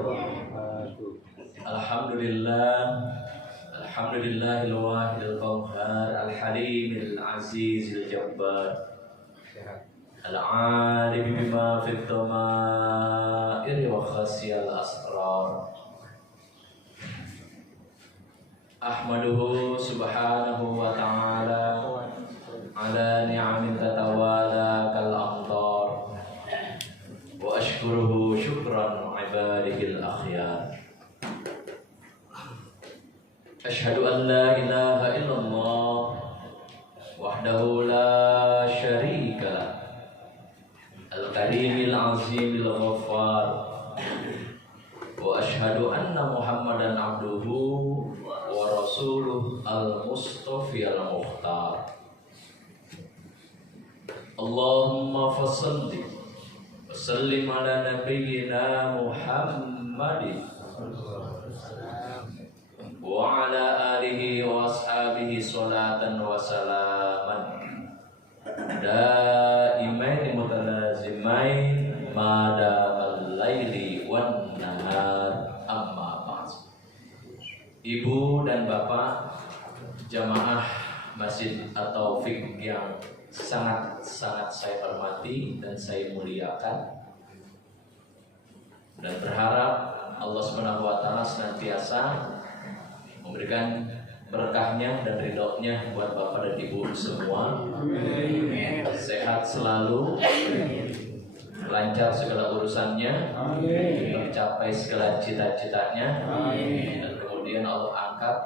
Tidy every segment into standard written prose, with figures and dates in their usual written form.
wabarakatuh. Alhamdulillahil wahidil qahhar al-halimil azizil jabbar al-alim bima fid dhamair wa khasiyal asrar. Ahmaduhu subhanahu wa ta'ala ala ni'amin tatawala kal amtar wa ashkuruhu syukran ibadihil akhyar. Ashhadu an la ilaha illallah wahdahu la syarika lah al-karimil azimil ghaffar wa ashhadu anna muhammadan abduhu wa rasuluh al-mustafiyal mukhtar. Allahumma fasalli wa sallim ala nabiyyina Muhammadin wa ala alihi wa ashabihi salatan wa salaman daimain mutalazimain madamal laili wan nahar amma ba'd. Ibu dan bapak jamaah Masjid At-Taufik yang sangat-sangat saya hormati dan saya muliakan, dan berharap Allah Subhanahu wa taala senantiasa memberikan berkahnya dan ridhonya buat bapak dan ibu semua. Sehat selalu, lancar segala urusannya, mencapai segala cita-citanya, dan kemudian Allah angkat,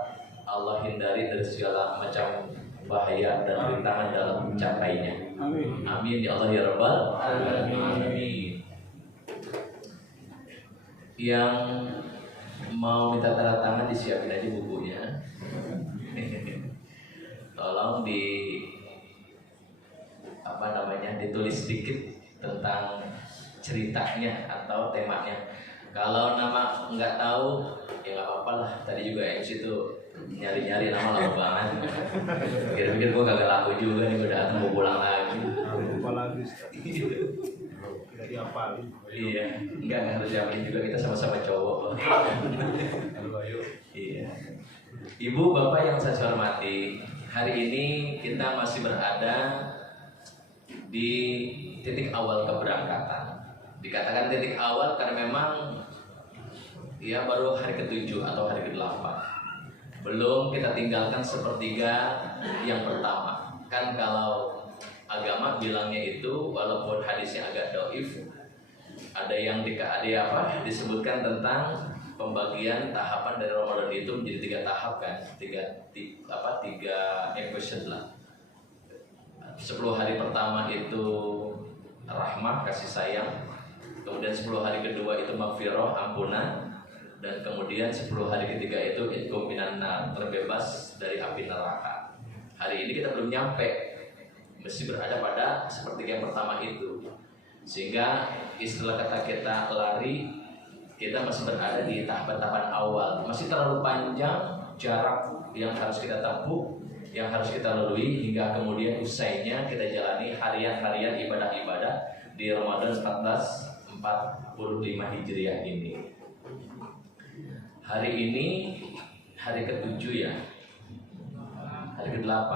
Allah hindari dari segala macam bahaya dan rintangan dalam mencapainya. Amin ya Allah ya Rabbal alamin. Yang mau minta tanda tangan disiapin aja bukunya. Tolong ditulis sedikit tentang ceritanya atau temanya. Kalau nama nggak tahu ya nggak apa-apa lah. Tadi juga MC itu nyari-nyari nama lama banget. Pikir-pikir gue kagak laku juga nih, gue datang mau pulang lagi. Lupa lagi. Tidak diapalin. Iya, enggak harus diapalin juga, kita sama-sama cowok. Ayo. Iya. Ibu, bapak yang saya hormati, hari ini kita masih berada di titik awal keberangkatan. Dikatakan titik awal karena memang ya baru hari ke-7 atau hari ke-8. Belum kita tinggalkan sepertiga yang pertama. Kan kalau agama bilangnya itu, walaupun hadisnya agak dhaif, ada yang disebutkan tentang pembagian tahapan dari Ramadan itu menjadi 3 tahap kan, tiga episode lah. 10 hari pertama itu rahmah, kasih sayang, kemudian 10 hari kedua itu maghfirah, ampunan, dan kemudian 10 hari ketiga itu itqum minan nar, terbebas dari api neraka. Hari ini kita belum nyampe, mesti berada pada sepertiga yang pertama itu, sehingga istilah kata kita lari, kita masih berada di tahapan-tahapan awal. Masih terlalu panjang jarak yang harus kita tempuh, yang harus kita lalui, hingga kemudian usainya kita jalani harian-harian ibadah-ibadah di Ramadan 1445 Hijriah ini. Hari ini hari ke-7 ya, hari ke-8.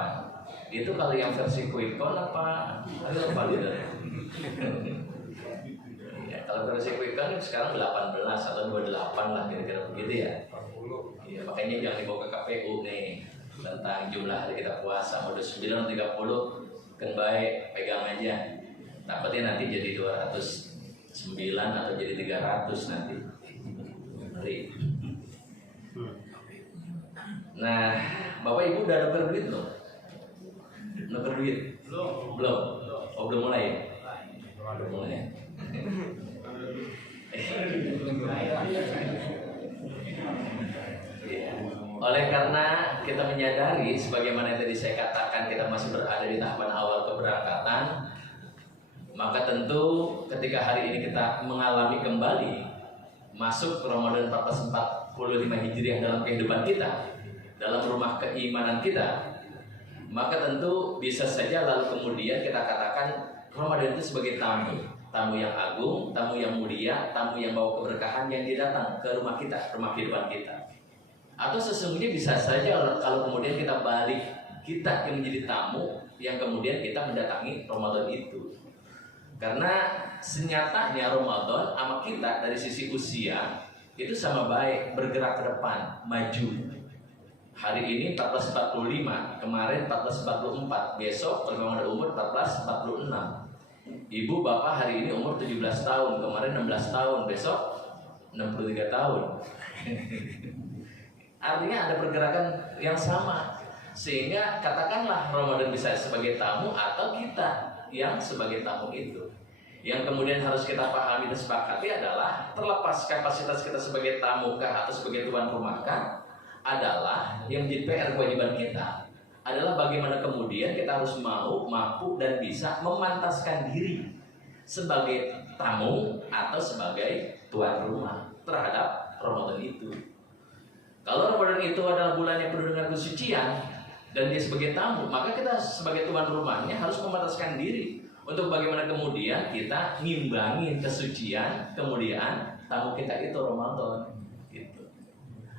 Itu kalau yang versi quick count apa leader? Ya, kalau versi quick count sekarang 18 atau 28 lah kira-kira begitu ya. Iya, makanya jangan dibawa ke KPU nih tentang jumlah hari kita puasa. Udah 9:30 kan baik, pegang aja. Takutnya nanti jadi 209 atau jadi 300 nanti. Ngeri. Nah, Bapak Ibu udah nuker duit belum? Nuker duit? Belum. Oh, belum mulai ya? Belum mulai. Oleh karena kita menyadari sebagaimana yang tadi saya katakan, kita masih berada di tahapan awal keberangkatan, maka tentu ketika hari ini kita mengalami kembali masuk ke Ramadan 1445 Hijriah dalam kehidupan kita, dalam rumah keimanan kita, maka tentu bisa saja lalu kemudian kita katakan Ramadan itu sebagai tamu. tamu yang agung, tamu yang mulia, tamu yang bawa keberkahan yang dia datang ke rumah kita, rumah kehidupan kita. Atau sesungguhnya bisa saja kalau kemudian kita balik, kita yang menjadi tamu yang kemudian kita mendatangi Ramadan itu. Karena senyatanya Ramadan sama kita dari sisi usia itu sama baik, bergerak ke depan, maju. Hari ini 1445, kemarin 1444, besok perkembangan umur 1446. Ibu bapak hari ini umur 17 tahun, kemarin 16 tahun, besok 63 tahun. Artinya ada pergerakan yang sama. Sehingga katakanlah Ramadan bisa sebagai tamu atau kita yang sebagai tamu itu. Yang kemudian harus kita pahami dan sepakati adalah terlepas kapasitas kita sebagai tamu kah atau sebagai tuan rumah kah, adalah yang menjadi PR kewajiban kita adalah bagaimana kemudian kita harus mau, mampu dan bisa memantaskan diri sebagai tamu atau sebagai tuan rumah terhadap Ramadan itu. Kalau Ramadan itu adalah bulan yang penuh dengan kesucian dan dia sebagai tamu, maka kita sebagai tuan rumahnya harus memantaskan diri untuk bagaimana kemudian kita ngimbangin kesucian kemudian tamu kita itu Ramadan gitu.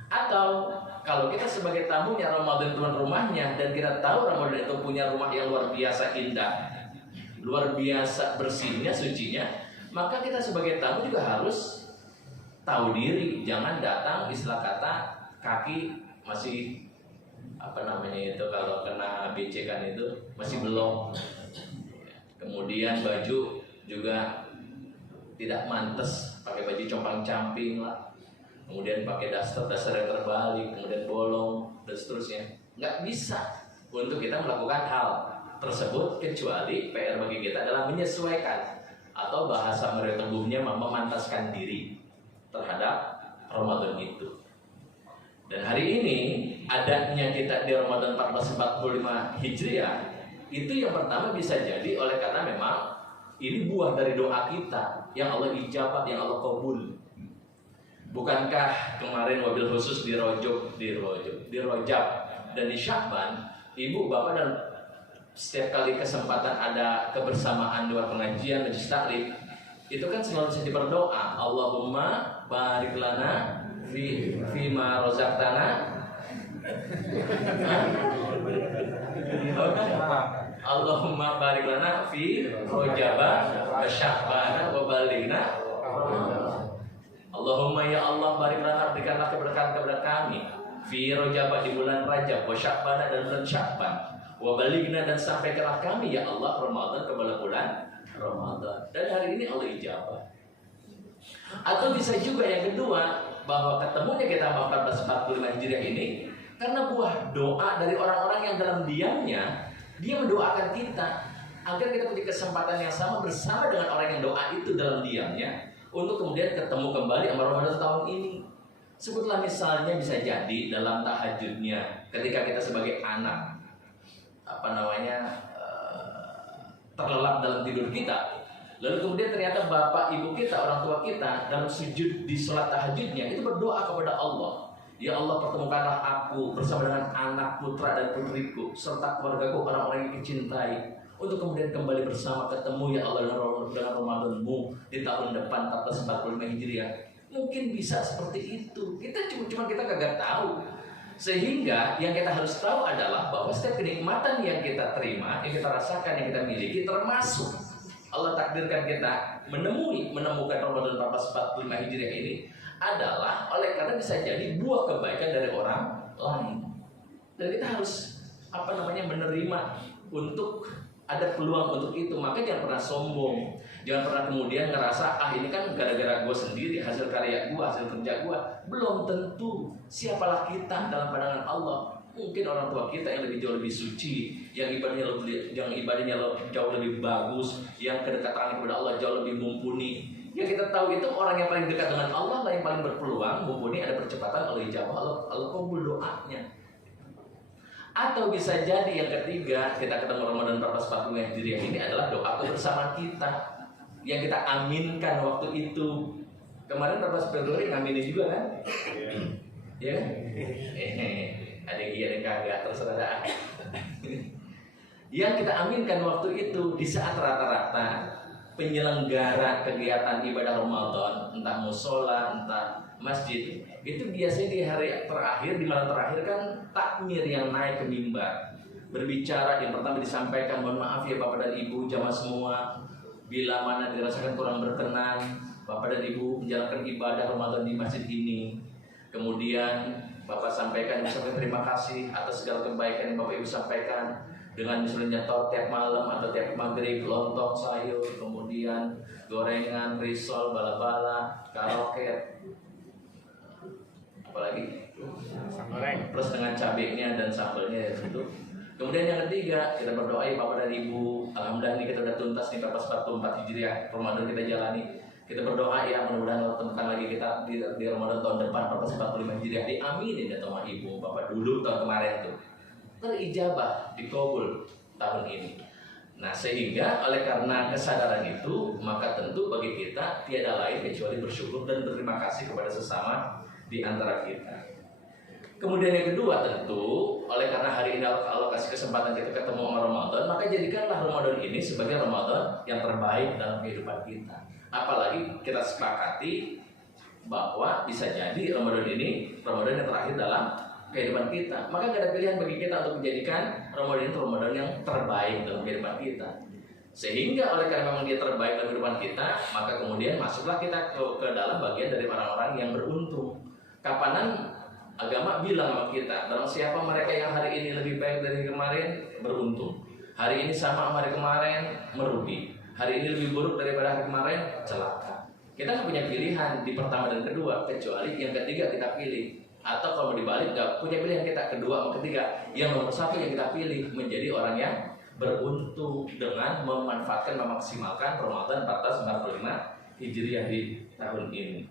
Atau kalau kita sebagai tamunya Ramadan tuan rumahnya dan kita tahu Ramadan itu punya rumah yang luar biasa indah, luar biasa bersihnya, sucinya, maka kita sebagai tamu juga harus tahu diri, jangan datang istilah kata kaki masih apa namanya itu kalau kena becekan itu masih belum. Kemudian baju juga tidak mantes, pakai baju compang-camping lah. Kemudian pakai dasarnya terbalik, kemudian bolong dan seterusnya. Nggak bisa untuk kita melakukan hal tersebut kecuali PR bagi kita adalah menyesuaikan atau bahasa mereka tubuhnya memantaskan diri terhadap Ramadan itu. Dan hari ini adanya kita di Ramadan 1445 Hijriah itu yang pertama bisa jadi oleh karena memang ini buah dari doa kita yang Allah ijabah, yang Allah kabul. Bukankah kemarin wabil khusus di Rojab dan di Sya'ban, ibu bapak dan setiap kali kesempatan ada kebersamaan luar pengajian dan taklim itu kan selalu saja berdoa, Allahumma barik lana fi ma razaqtana. Allahumma barik lana fi Rojaba wa Sya'ban wa balighna. Allahumma ya Allah barik lana, berikanlah keberkahan kepada kami fi Rojaba di bulan Rajab, wa Sya'ban dan bulan Sya'ban, wa balighna dan sampaikanlah kami ya Allah Ramadan ke bulan Ramadan. Dan hari ini Allah ijabah. Atau bisa juga yang kedua, bahwa ketemunya kita 1445 Hijriah ini karena buah doa dari orang-orang yang dalam diamnya dia mendoakan kita agar kita punya kesempatan yang sama bersama dengan orang yang doa itu dalam diamnya untuk kemudian ketemu kembali sama Ramadan tahun ini. Sebutlah misalnya bisa jadi dalam tahajudnya ketika kita sebagai anak terlelap dalam tidur kita, lalu kemudian ternyata bapak ibu kita, orang tua kita dalam sujud di sholat tahajudnya itu berdoa kepada Allah, ya Allah pertemukanlah aku bersama dengan anak putra dan putriku serta keluargaku orang-orang yang dicintai untuk kemudian kembali bersama ketemu ya Allah dengan Ramadan-Mu di tahun depan 1445 Hijriah. Mungkin bisa seperti itu. Kita kagak tahu. Sehingga yang kita harus tahu adalah bahwa setiap kenikmatan yang kita terima, yang kita rasakan, yang kita miliki termasuk Allah takdirkan kita menemukan Ramadan 1445 Hijriah ini adalah oleh karena bisa jadi buah kebaikan dari orang lain. Dan kita harus menerima untuk ada peluang untuk itu. Maka jangan pernah sombong, jangan pernah kemudian ngerasa ini kan gara-gara gue sendiri, hasil karya gue, hasil kerja gue. Belum tentu. Siapalah kita dalam pandangan Allah? Mungkin orang tua kita yang jauh lebih suci, yang ibadahnya jauh lebih bagus, yang kedekatan kepada Allah jauh lebih mumpuni. Yang kita tahu itu orang yang paling dekat dengan Allah lah yang paling berpeluang mumpuni ada percepatan oleh ijabah Allah kabul doanya. Atau bisa jadi yang ketiga, kita ketemu Ramadan 1445 Hijriah ini adalah doa kebersamaan kita yang kita aminkan waktu itu. Kemarin 14 Februari ngaminin juga kan? Ya kan? Ada yang iya, ada yang kagak, terserah. Yang kita aminkan waktu itu di saat rata-rata penyelenggara kegiatan ibadah Ramadan, entah musola, entah masjid, itu biasanya di hari terakhir, di malam terakhir kan takmir yang naik ke mimbar, berbicara. Yang pertama disampaikan, mohon maaf ya Bapak dan Ibu jamaah semua, bila mana dirasakan kurang berkenan, Bapak dan Ibu menjalankan ibadah Ramadan di masjid ini. Kemudian Bapak sampaikan, terima kasih atas segala kebaikan yang Bapak Ibu sampaikan, dengan misalnya tiap malam atau tiap maghrib lontong sayur, kemudian gorengan, risol, bala-bala, karaoke, apalagi plus dengan cabenya dan sambalnya ya tentu. Kemudian yang ketiga, kita berdoa ya Bapak dan Ibu, alhamdulillah ini kita sudah tuntas nih 1444 Hijriah, Ramadan kita jalani. Kita berdoa ya mudah-mudahan tentang lagi kita di Ramadan tahun depan 1445 Hijriah diaminin ya sama Ibu Bapak dulu tahun kemarin tuh terijabah, dikabul tahun ini. Nah sehingga oleh karena kesadaran itu, maka tentu bagi kita tiada lain kecuali bersyukur dan berterima kasih kepada sesama di antara kita. Kemudian yang kedua tentu, oleh karena hari ini Allah kasih kesempatan kita ketemu sama Ramadan, maka jadikanlah Ramadan ini sebagai Ramadan yang terbaik dalam kehidupan kita. Apalagi kita sepakati bahwa bisa jadi Ramadan ini Ramadan yang terakhir dalam kehidupan kita, maka gak ada pilihan bagi kita untuk menjadikan Ramadan itu Ramadan yang terbaik dalam kehidupan kita. Sehingga oleh karena memang dia terbaik dalam kehidupan kita, maka kemudian masuklah kita ke dalam bagian dari orang-orang yang beruntung. Kapanan agama bilang sama kita, barang siapa mereka yang hari ini lebih baik dari kemarin, beruntung. Hari ini sama hari kemarin, merugi. Hari ini lebih buruk daripada hari kemarin, celaka. Kita nggak punya pilihan di pertama dan kedua, kecuali yang ketiga kita pilih. Atau kalau dibalik nggak punya pilihan kita kedua atau ketiga, yang nomor satu yang kita pilih menjadi orang yang beruntung dengan memanfaatkan, memaksimalkan Ramadan 1445 Hijriah di tahun ini.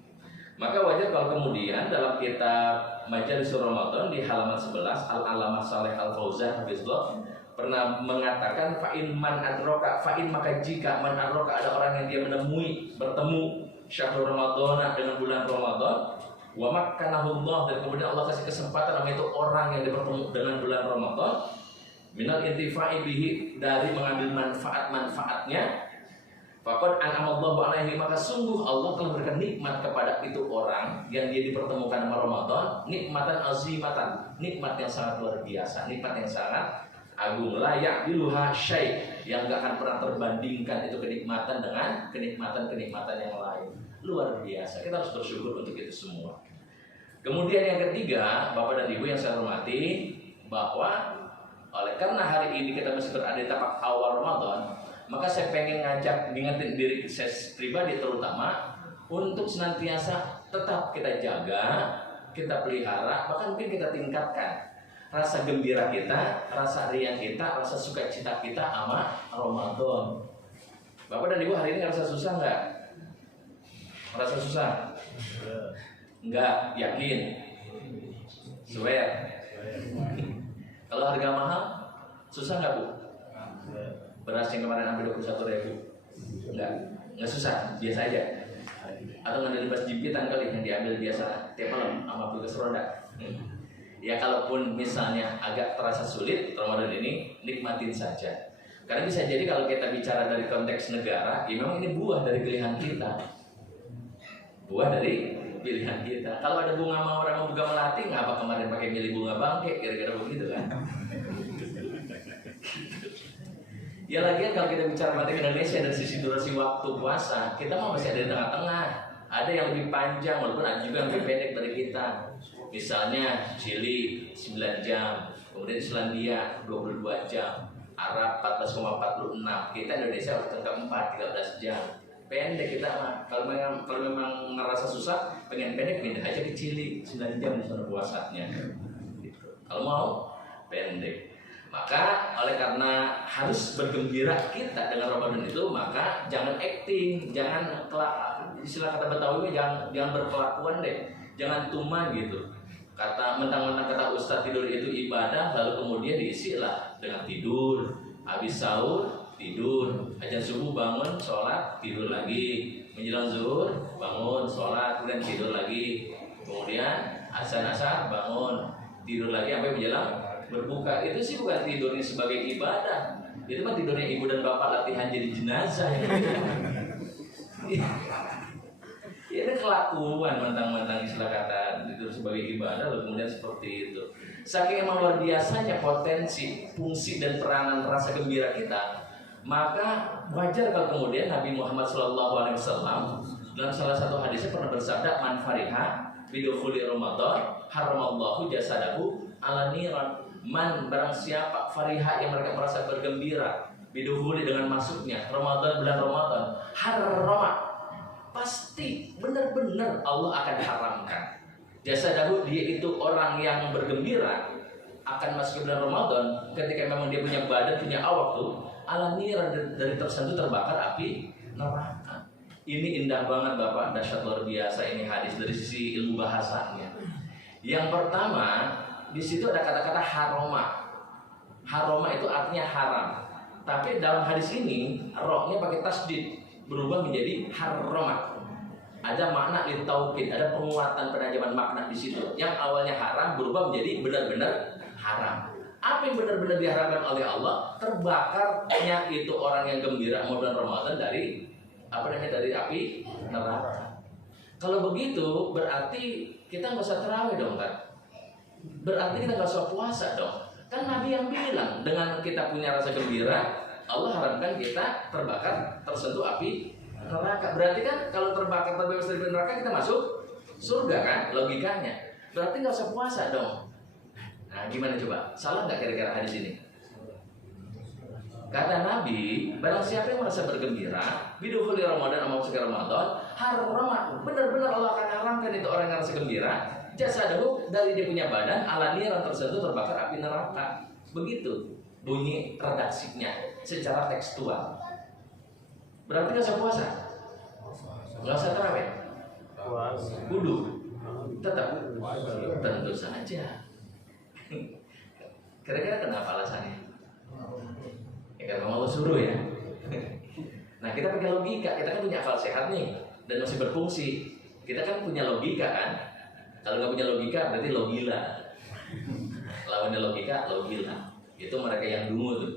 Maka wajar kalau kemudian dalam kitab Majalis Ramadan di halaman 11 Al-Alamah Saleh Al-Fauzan Hafizullah pernah mengatakan fa'in maka jika man adroka ada orang yang dia menemui bertemu syahrul Ramadan dengan bulan Ramadan wa makkanahullah, dan kemudian Allah kasih kesempatan sama itu orang yang bertemu dengan bulan Ramadan minal intifa'i bihi, dari mengambil manfaat-manfaatnya, faqad an'amallahu alaihi, maka sungguh Allah telah memberikan nikmat kepada itu orang yang dia dipertemukan sama Ramadan, nikmatan azimatan, nikmat yang sangat luar biasa, nikmat yang sangat agung, layak diluha syai', yang gak akan pernah terbandingkan itu kenikmatan dengan kenikmatan-kenikmatan yang lain. Luar biasa, kita harus bersyukur untuk itu semua. Kemudian yang ketiga, Bapak dan Ibu yang saya hormati, bahwa oleh karena hari ini kita masih berada di tapak awal Ramadan, maka saya pengen ngajak ngingetin diri saya pribadi terutama untuk senantiasa tetap kita jaga, kita pelihara, bahkan mungkin kita tingkatkan rasa gembira kita, rasa riang kita, rasa sukacita kita sama Ramadan. Bapak dan Ibu hari ini ngerasa susah nggak? Merasa susah? Enggak, yakin? Swear? Kalau harga mahal, susah nggak Bu? Beras yang kemarin ambil 21.000? Enggak susah, biasa aja. Atau ngambil beras jimpitan kali yang diambil biasa tiap malam sama kulkas roda. Ya kalaupun misalnya agak terasa sulit Ramadan ini, nikmatin saja. Karena bisa jadi kalau kita bicara dari konteks negara, ya memang ini buah dari pilihan kita. Buah dari pilihan kita. Kalau ada bunga mawar sama bunga melati, ngapa kemarin pakai milih bunga bangke, kira-kira begitu kan? Ya lagian kalau kita bicara materi Indonesia dari sisi durasi waktu puasa, kita mau masih ada di tengah-tengah. Ada yang lebih panjang, walaupun ada juga yang lebih pendek dari kita. Misalnya Chili 9 jam, kemudian Islandia 22 jam, Arab 14,46, kita Indonesia udah keempat 13 jam. Pendek kita mah. Kalau memang ngerasa susah, pengen pendek pindah aja ke Chili 9 jam di sana puasanya. Gitu. Kalau mau pendek. Maka oleh karena harus bergembira kita dengan Ramadan itu, maka jangan acting, jangan istilah kata Betawi jangan berkelakuan deh, jangan tuman gitu. Kata mentang-mentang kata Ustadz tidur itu ibadah, lalu kemudian diisilah dengan tidur, habis sahur tidur, azan subuh bangun sholat tidur lagi, menjelang zuhur bangun sholat kemudian tidur lagi, kemudian azan asar bangun tidur lagi sampai menjelang berbuka. Itu sih bukan tidurnya sebagai ibadah, itu mah tidurnya ibu dan bapak latihan jadi jenazah. Ya, ini kelakuan mentang-mentang istilah kata itu sebagai ibadah lalu kemudian seperti itu. Saking emang luar biasanya potensi, fungsi dan peranan rasa gembira kita, maka wajar kalau kemudian Nabi Muhammad SAW dalam salah satu hadisnya pernah bersabda, man fariha bidukhuli Ramadan haramallahu jasadahu ala niran. Man, barang siapa fariha yang mereka merasa bergembira bidukhuli dengan masuknya Ramadan, bulan Ramadan, harama, pasti benar-benar Allah akan haramkan jasadahu, dia itu orang yang bergembira akan masuk ke bulan Ramadan ketika memang dia punya badan, punya awak tuh ala niran, dari tersentuh terbakar api neraka. Ini indah banget Bapak, dahsyat luar biasa ini hadis dari sisi ilmu bahasanya. Yang pertama, di situ ada kata-kata haroma. Haroma itu artinya haram. Tapi dalam hadis ini rohnya pakai tasdid, berubah menjadi haroma. Ada makna litaukid, ada penguatan penajaman makna di situ. Yang awalnya haram berubah menjadi benar-benar haram. Apa yang benar-benar diharapkan oleh Allah? Terbakarnya itu orang yang gembira mau bulan Ramadan dari dari api neraka. Kalau begitu berarti kita nggak usah terawih dong kan? Berarti kita nggak usah puasa dong. Kan Nabi yang bilang dengan kita punya rasa gembira, Allah harapkan kita terbakar, tersentuh api neraka. Berarti kan kalau terbakar terbebas dari neraka kita masuk surga kan? Logikanya. Berarti nggak usah puasa dong. Nah, gimana coba? Salah nggak kira-kira hadis ini? Kata Nabi, barang siapa yang merasa bergembira bidukhuli Ramadan, sama masuk Ramadan, harama, benar-benar Allah akan haramkan itu orang yang merasa gembira jasadahu, dari dia punya badan ala niran, tersentuh terbakar api neraka. Begitu bunyi redaksinya secara tekstual. Berarti nggak usah puasa, nggak usah tarawih, kudu tetap tentu saja. Kira-kira kenapa alasannya? Ya karena Allah suruh ya. Nah, kita pakai logika, kita kan punya akal sehat nih dan masih berfungsi. Kita kan punya logika kan. Kalau nggak punya logika berarti logila. Lawannya logika, logila. Itu mereka yang dungu tuh.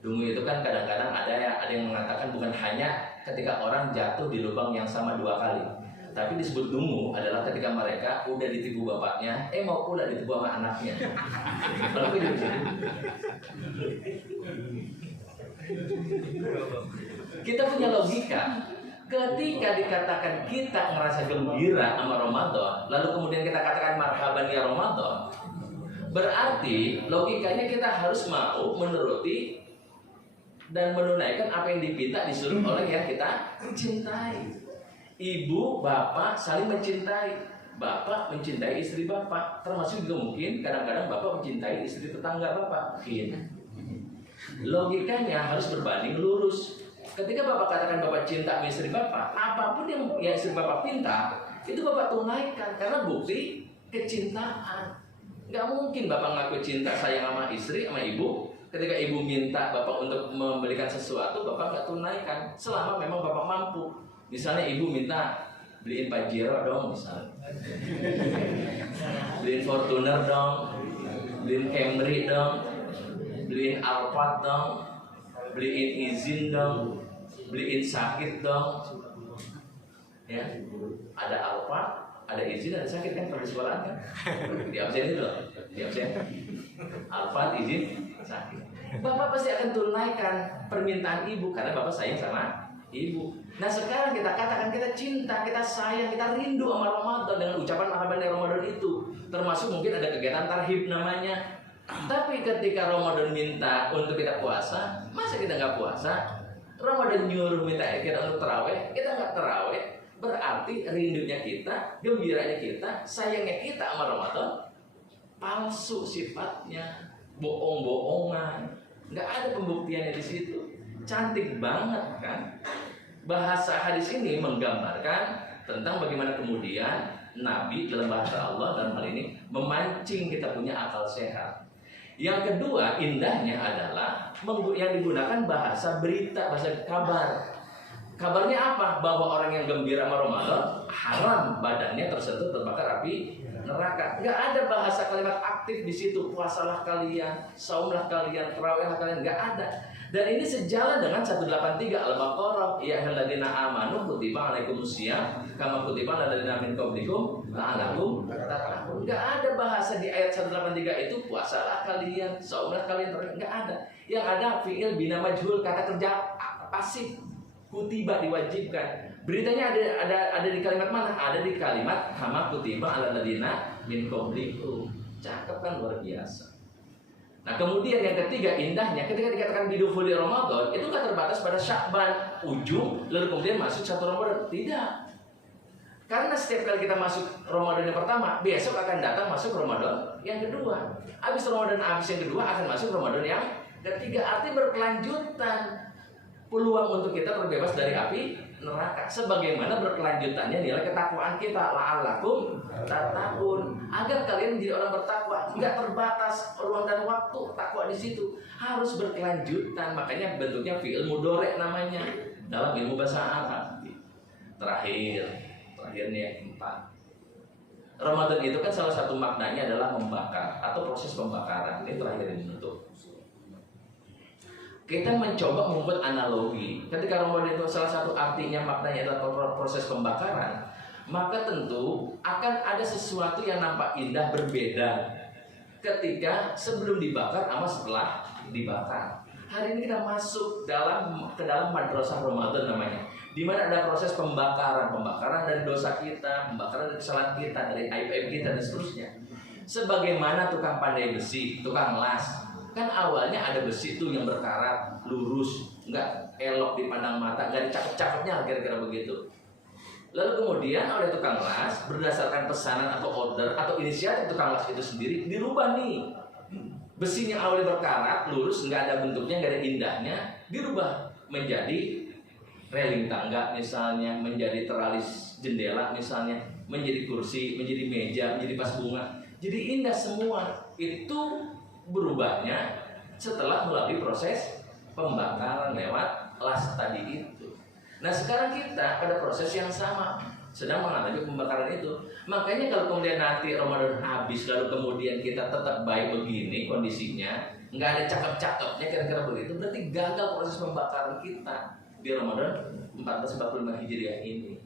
Dungu itu kan kadang-kadang ada yang mengatakan bukan hanya ketika orang jatuh di lubang yang sama 2 kali. Tapi disebut dungu adalah ketika mereka udah ditipu bapaknya, mau pula ditipu sama anaknya. Kalau gitu. Kita punya logika. Ketika dikatakan kita ngerasa gembira sama Ramadan, lalu kemudian kita katakan marhaban ya Ramadan, berarti logikanya kita harus mau menuruti dan menunaikan apa yang dipinta disuruh oleh yang kita cintai. Ibu, bapak saling mencintai. Bapak mencintai istri bapak. Termasuk juga mungkin kadang-kadang bapak mencintai istri tetangga bapak. Logikanya harus berbanding lurus. Ketika bapak katakan bapak cinta sama istri bapak, apapun yang istri bapak pinta, itu bapak tunaikan karena bukti kecintaan. Gak mungkin bapak ngaku cinta sayang sama istri, sama ibu, ketika ibu minta bapak untuk membelikan sesuatu, bapak gak tunaikan selama memang bapak mampu. Misalnya ibu minta beliin Pajero dong, misalnya beliin Fortuner dong, beliin Camry dong, beliin Alphard dong, beliin izin dong, beliin sakit dong. Ya, ada Alphard, ada izin, ada sakit kan kalau di sekolah kan? Di absen itu loh, di absen. Alphard, izin, sakit. Bapak pasti akan tunaikan permintaan ibu karena bapak sayang sama ibu. Nah sekarang kita katakan kita cinta, kita sayang, kita rindu sama Ramadan dengan ucapan marhaban ya Ramadan itu. Termasuk mungkin ada kegiatan tarhib namanya. Tapi ketika Ramadan minta untuk kita puasa, masa kita nggak puasa? Ramadan nyuruh minta kita untuk terawih, kita nggak terawih. Berarti rindunya kita, gembiranya kita, sayangnya kita sama Ramadan palsu sifatnya, bohong-bohongan. Nggak ada pembuktiannya di situ. Cantik banget kan? Bahasa hadis ini menggambarkan tentang bagaimana kemudian Nabi dalam bahasa Allah dalam hal ini memancing kita punya akal sehat. Yang kedua indahnya adalah yang digunakan bahasa berita, bahasa kabar. Kabarnya apa? Bahwa orang yang gembira sama Ramadan haram badannya tersentuh terbakar api neraka. Nggak ada bahasa kalimat aktif di situ. Puasalah kalian, saumlah kalian, terawihlah kalian. Nggak ada. Dan ini sejalan dengan 183 Al-Baqarah, ya ayyuhalladzina amanu kutiba alaikumusiyam kama kutiba alal ladzina min qablikum la'allakum tattaqun. Enggak ada bahasa di ayat 183 itu puasalah kalian, saumlah kalian, enggak ada. Yang ada fi'il bina majhul, kata kerja pasif, kutiba diwajibkan. Beritanya ada di kalimat mana? Ada di kalimat kama kutiba alal ladzina min qablikum. Cakep kan, luar biasa. Nah kemudian yang ketiga indahnya ketika dikatakan bidufuli Ramadan itu nggak terbatas pada Sya'ban ujung lalu kemudian masuk satu Ramadan, tidak. Karena setiap kali kita masuk Ramadan yang pertama, besok akan datang masuk Ramadan yang kedua. Habis Ramadan habis yang kedua akan masuk Ramadan yang ketiga. Artinya berkelanjutan peluang untuk kita terbebas dari api neraka. Sebagaimana berkelanjutannya nilai ketakwaan kita, la'allakum tattaqun, agar kalian menjadi orang bertakwa. Enggak terbatas ruang dan waktu, takwa di situ harus berkelanjutan. Makanya bentuknya fi'il mudhari namanya dalam ilmu bahasa Arab. Terakhirnya yang 4. Ramadan itu kan salah satu maknanya adalah membakar atau proses pembakaran. Ini terakhir ini untuk kita mencoba membuat analogi. Ketika Ramadan itu salah satu artinya maknanya adalah proses pembakaran, maka tentu akan ada sesuatu yang nampak indah berbeda ketika sebelum dibakar sama setelah dibakar. Hari ini kita masuk ke dalam madrasah Ramadan namanya, di mana ada proses pembakaran dari dosa kita, pembakaran dari kesalahan kita, dari aib-aib kita dan seterusnya. Sebagaimana tukang pandai besi, tukang las, kan awalnya ada besi itu yang berkarat, lurus, nggak elok dipandang mata, nggak ada cakep-cakepnya, kira-kira begitu. Lalu kemudian oleh tukang las berdasarkan pesanan atau order atau inisiatif tukang las itu sendiri dirubah nih. Besinya awalnya berkarat, lurus, nggak ada bentuknya, nggak ada indahnya, dirubah menjadi railing tangga misalnya, menjadi teralis jendela misalnya, menjadi kursi, menjadi meja, menjadi vas bunga. Jadi indah semua. Itu berubahnya setelah melalui proses pembakaran lewat las tadi itu. Nah sekarang kita pada proses yang sama, sedang menghadapi pembakaran itu. Makanya kalau kemudian nanti Ramadan habis lalu kemudian kita tetap baik begini kondisinya, nggak ada cakep-cakepnya kira-kira begitu, berarti gagal proses pembakaran kita di Ramadan 1445 Hijriah ini.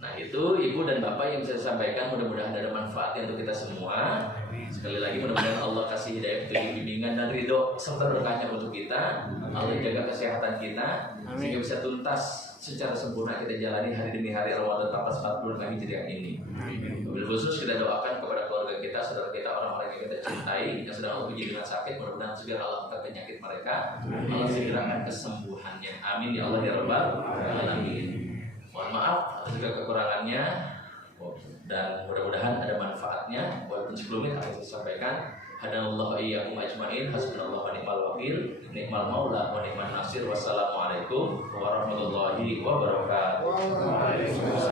Nah itu ibu dan bapak yang bisa saya sampaikan, mudah-mudahan ada manfaatnya untuk kita semua. Sekali lagi mudah-mudahan Allah kasih hidayah, petunjuk, bimbingan dan ridho serta berkahnya untuk kita. Allah jaga kesehatan kita sehingga bisa tuntas secara sempurna kita jalani hari demi hari Ramadan 1445 Hijriah ini. Wabil khusus kita doakan kepada keluarga kita, saudara kita, orang-orang yang kita cintai yang sedang uji dengan sakit, mudah-mudahan segera Allah angkat penyakit mereka, Allah segerakan kesembuhannya. Amin ya Allah ya Rabbal alamin. Mohon maaf atas segala kekurangannya dan mudah-mudahan ada manfaatnya. Walaupun sebelumnya akan saya sampaikan, hadanallahu iyyakum ajmain, hasbunallahu wa ni'mal wakil, ni'mal maula wa ni'man nasir. Wassalamualaikum warahmatullahi wabarakatuh.